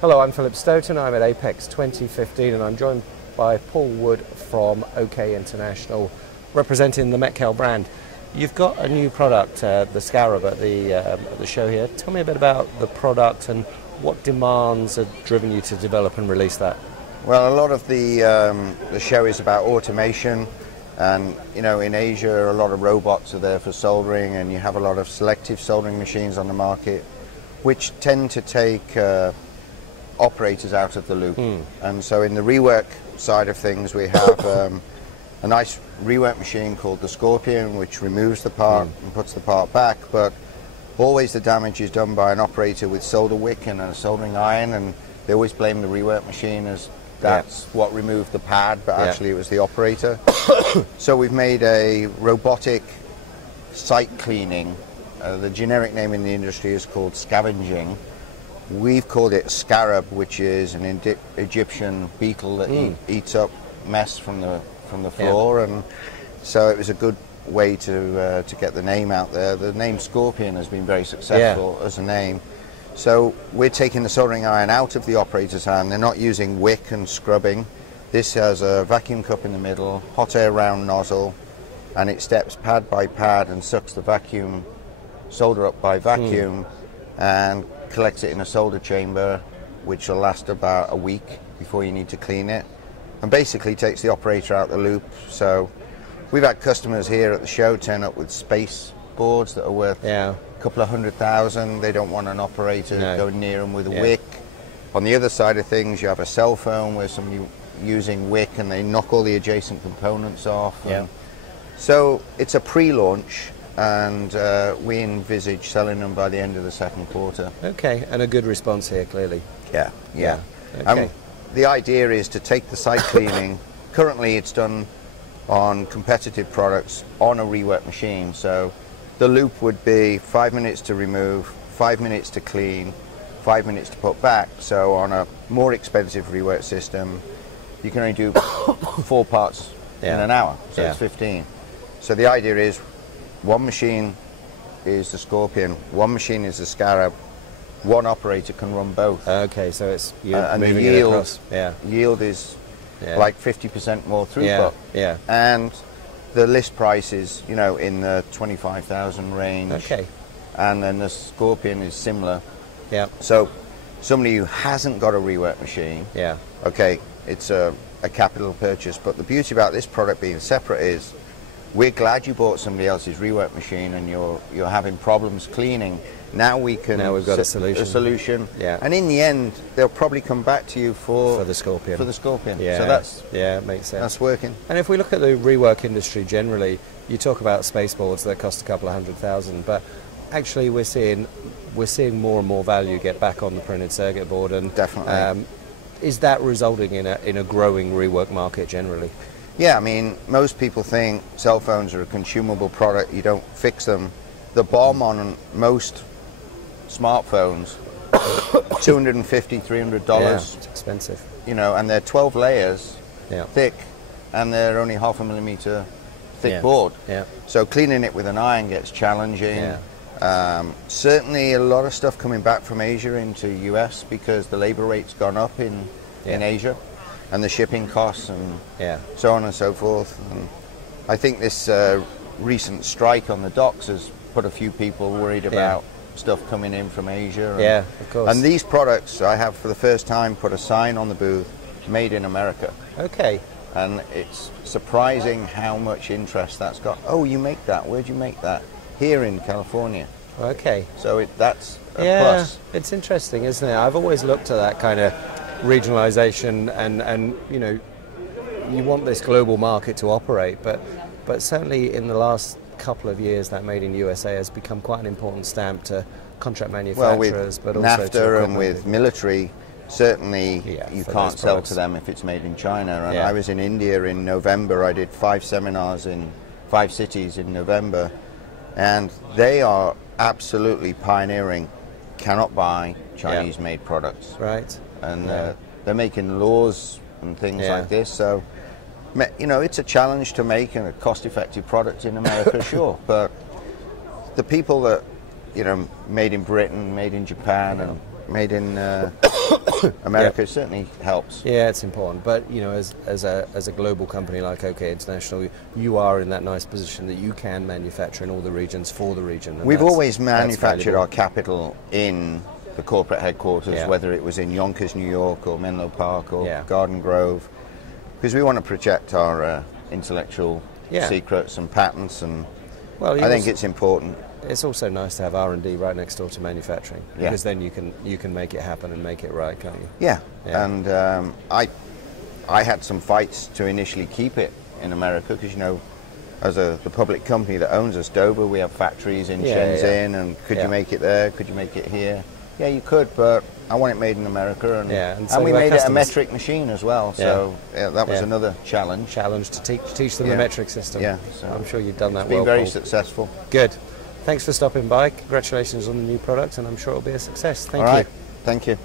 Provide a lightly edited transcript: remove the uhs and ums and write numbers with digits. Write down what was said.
Hello, I'm Philip Stoughton. I'm at Apex 2015 and I'm joined by Paul Wood from OK International, representing the Metcal brand. You've got a new product, the Scarab, at the show here. Tell me a bit about the product and what demands have driven you to develop and release that. Well, a lot of the show is about automation, and in Asia a lot of robots are there for soldering, and you have a lot of selective soldering machines on the market which tend to take operators out of the loop. And so in the rework side of things we have a nice rework machine called the Scorpion, which removes the part and puts the part back, but always the damage is done by an operator with solder wick and a soldering iron, and they always blame the rework machine as that's what removed the pad, but actually it was the operator. So we've made a robotic site cleaning. The generic name in the industry is called scavenging. We've called it Scarab, which is an Egyptian beetle that eats up mess from the floor, and so it was a good way to get the name out there. The name Scorpion has been very successful as a name. So we're taking the soldering iron out of the operator's hand. They're not using wick and scrubbing. This has a vacuum cup in the middle, hot air round nozzle, and it steps pad by pad and sucks the vacuum solder up by vacuum and collects it in a solder chamber, which will last about a week before you need to clean it, and basically takes the operator out the loop. So we've had customers here at the show turn up with space boards that are worth a couple of $100,000. They don't want an operator going near them with a wick. On the other side of things, you have a cell phone where somebody using wick and they knock all the adjacent components off. So it's a pre-launch, and we envisage selling them by the end of the second quarter. Okay, and a good response here, clearly. Okay. The idea is to take the site cleaning. Currently it's done on competitive products on a rework machine, so the loop would be 5 minutes to remove, 5 minutes to clean, 5 minutes to put back. So on a more expensive rework system you can only do 4 parts in an hour, so it's 15. So the idea is one machine is the Scorpion, one machine is the Scarab, one operator can run both. Okay, so it's and moving the yield, it across. Yield is like 50% more throughput. Yeah. And the list price is, in the 25,000 range. Okay. And then the Scorpion is similar. Yeah. So somebody who hasn't got a rework machine, okay, it's a capital purchase. But the beauty about this product being separate is we're glad you bought somebody else's rework machine and you're having problems cleaning. Now we've got a solution. And in the end, they'll probably come back to you for the Scorpion. For the Scorpion. Yeah. So that's it makes sense. That's working. And if we look at the rework industry generally, you talk about spaceboards that cost a couple of $100,000, but actually we're seeing more and more value get back on the printed circuit board, and definitely. Is that resulting in a growing rework market generally? Yeah, I mean, most people think cell phones are a consumable product, you don't fix them. The BOM on most smartphones, $250, $300. Yeah, it's expensive. And they're 12 layers thick, and they're only 0.5 millimeter thick board. So cleaning it with an iron gets challenging. Certainly a lot of stuff coming back from Asia into US because the labor rate's gone up in Asia, and the shipping costs and so on and so forth. And I think this recent strike on the docks has put a few people worried about stuff coming in from Asia. And, of course. And these products, I have for the first time put a sign on the booth, made in America. Okay. And it's surprising how much interest that's got. Oh, you make that? Where'd you make that? Here in California. Okay. So that's a plus. It's interesting, isn't it? I've always looked at that kind of regionalization, and you want this global market to operate, but certainly in the last couple of years that Made in USA has become quite an important stamp to contract manufacturers, but also NAFTA to and with military, certainly you can't sell to them if it's made in China. And I was in India in November. I did 5 seminars in 5 cities in November, and they are absolutely pioneering. Cannot buy Chinese made products. Right. And they're making laws and things like this. So it's a challenge to make a cost-effective product in America, sure, but the people that, made in Britain, made in Japan, and made in America certainly helps. Yeah, it's important. But you know, as a global company like OK International, you are in that nice position that you can manufacture in all the regions for the region. And We've always manufactured our capital in the corporate headquarters, Yeah. whether it was in Yonkers, New York, or Menlo Park, or Yeah. Garden Grove, because we want to protect our intellectual Yeah. secrets and patents, and Well, I think it's important. it's also nice to have R&D right next door to manufacturing, Yeah. because then you can make it happen and make it right, can't you? Yeah, Yeah. and I had some fights to initially keep it in America, because, you know, as the public company that owns us, Dover, we have factories in Shenzhen, and could Yeah. you make it there? Could you make it here? Yeah, you could, but I want it made in America, and, Yeah, and so we do our made it a customers. metric machine as well, so that was Yeah. another challenge. Challenge to teach them Yeah. the metric system. Yeah, so I'm sure you've done that It's been well, very Paul. successful. Good. Thanks for stopping by. Congratulations on the new product, and I'm sure it'll be a success. Thank All you. right, thank you.